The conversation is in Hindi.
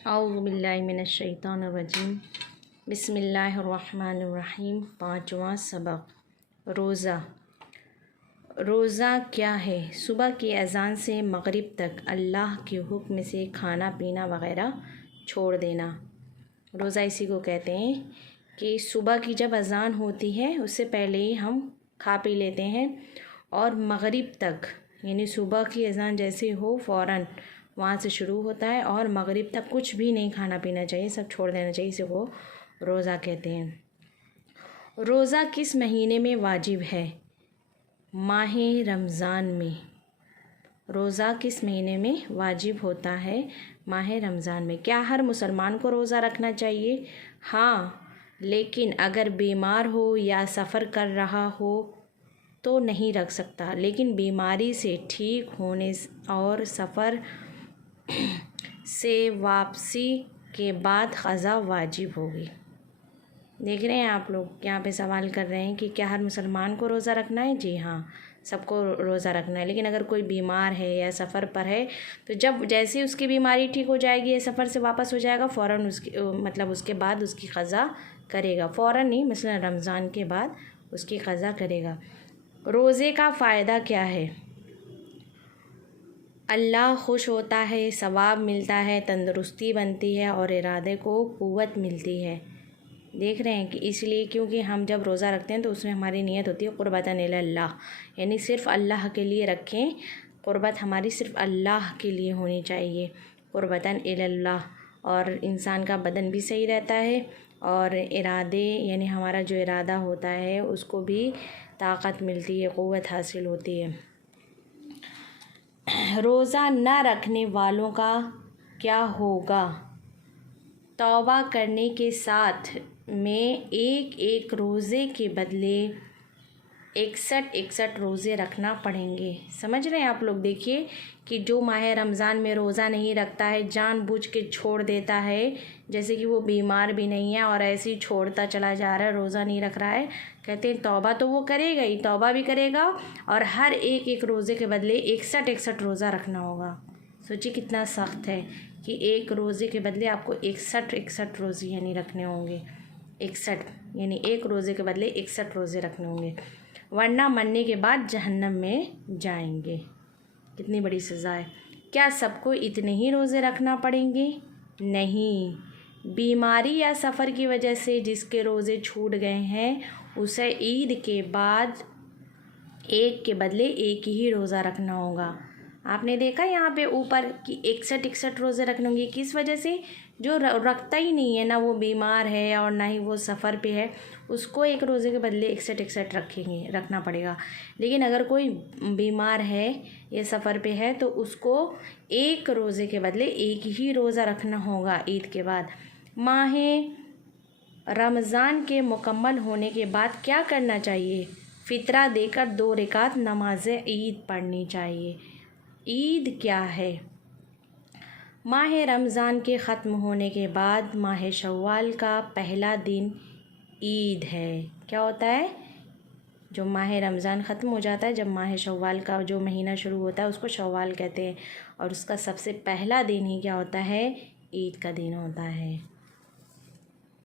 औज़ु बिल्लाहि मिनश्शैतानिर्रजीम बिस्मिल्लाहिर्रहमानिर्रहीम। पाँचवा सबक रोज़ा। रोज़ा क्या है? सुबह की अज़ान से मग़रिब तक अल्लाह के हुक्म से खाना पीना वग़ैरह छोड़ देना। रोज़ा इसी को कहते हैं कि सुबह की जब अज़ान होती है उससे पहले ही हम खा पी लेते हैं और मग़रिब तक, यानी सुबह की अज़ान जैसे हो फ़ौरन वहाँ से शुरू होता है और मग़रिब तक कुछ भी नहीं खाना पीना चाहिए, सब छोड़ देना चाहिए। इसे वो रोज़ा कहते हैं। रोज़ा किस महीने में वाजिब है? माह रमज़ान में। रोज़ा किस महीने में वाजिब होता है? माह रमज़ान में। क्या हर मुसलमान को रोज़ा रखना चाहिए? हाँ, लेकिन अगर बीमार हो या सफ़र कर रहा हो तो नहीं रख सकता, लेकिन बीमारी से ठीक होने और सफ़र से वापसी के बाद क़ज़ा वाजिब होगी। देख रहे हैं आप लोग, यहाँ पे सवाल कर रहे हैं कि क्या हर मुसलमान को रोज़ा रखना है? जी हाँ, सबको रोज़ा रखना है, लेकिन अगर कोई बीमार है या सफ़र पर है तो जब जैसे ही उसकी बीमारी ठीक हो जाएगी या सफ़र से वापस हो जाएगा, फ़ौरन उसके बाद उसकी क़ज़ा करेगा। फ़ौरन नहीं, मसलन रमज़ान के बाद उसकी क़ज़ा करेगा। रोज़े का फ़ायदा क्या है? अल्लाह खुश होता है, सवाब मिलता है, तंदुरुस्ती बनती है और इरादे को क़ुव्वत मिलती है। देख रहे हैं कि इसलिए क्योंकि हम जब रोज़ा रखते हैं तो उसमें हमारी नीयत होती है क़ुर्बतन इलल्लाह, यानी सिर्फ़ अल्लाह के लिए रखें। क़ुर्बत हमारी सिर्फ़ अल्लाह के लिए होनी चाहिए, क़ुर्बतन इलल्लाह। और इंसान का बदन भी सही रहता है और इरादे, यानी हमारा जो इरादा होता है उसको भी ताकत मिलती है, क़ुव्वत हासिल होती है। रोज़ा न रखने वालों का क्या होगा? तौबा करने के साथ में एक एक रोज़े के बदले 61 रोज़े रखना पड़ेंगे। समझ रहे हैं आप लोग? देखिए कि जो माह रमज़ान में रोज़ा नहीं रखता है, जानबूझ के छोड़ देता है, जैसे कि वो बीमार भी नहीं है और ऐसे ही छोड़ता चला जा रहा है, रोज़ा नहीं रख रहा है, कहते हैं तौबा तो वो करेगा ही, तौबा भी करेगा और हर एक एक रोज़े के बदले 61 रोज़ा रखना होगा। सोचिए कितना सख्त है कि एक रोज़े के बदले आपको 61 रोज़े यानी रखने होंगे। 61 यानी एक रोज़े के बदले 61 रोज़े रखने होंगे, वरना मरने के बाद जहन्नम में जाएंगे। कितनी बड़ी सज़ा है। क्या सबको इतने ही रोज़े रखना पड़ेंगे? नहीं, बीमारी या सफ़र की वजह से जिसके रोज़े छूट गए हैं उसे ईद के बाद एक के बदले एक ही रोज़ा रखना होगा। आपने देखा यहाँ पे ऊपर कि 61 रोज़े रखने होंगे। किस वजह से? जो रखता ही नहीं है, ना वो बीमार है और ना ही वो सफ़र पे है, उसको एक रोज़े के बदले 61 रखना पड़ेगा। लेकिन अगर कोई बीमार है या सफ़र पे है तो उसको एक रोज़े के बदले एक ही रोज़ा रखना होगा ईद के बाद। माह रमज़ान के मुकम्मल होने के बाद क्या करना चाहिए? फ़ितरा देकर 2 रकात नमाज ईद पढ़नी चाहिए। ईद क्या है? माह रमज़ान के ख़त्म होने के बाद माह शव्वाल का पहला दिन ईद है। क्या होता है? जो माह रमज़ान ख़त्म हो जाता है, जब माह शव्वाल का जो महीना शुरू होता है उसको शव्वाल कहते हैं और उसका सबसे पहला दिन ही क्या होता है? ईद का दिन होता है।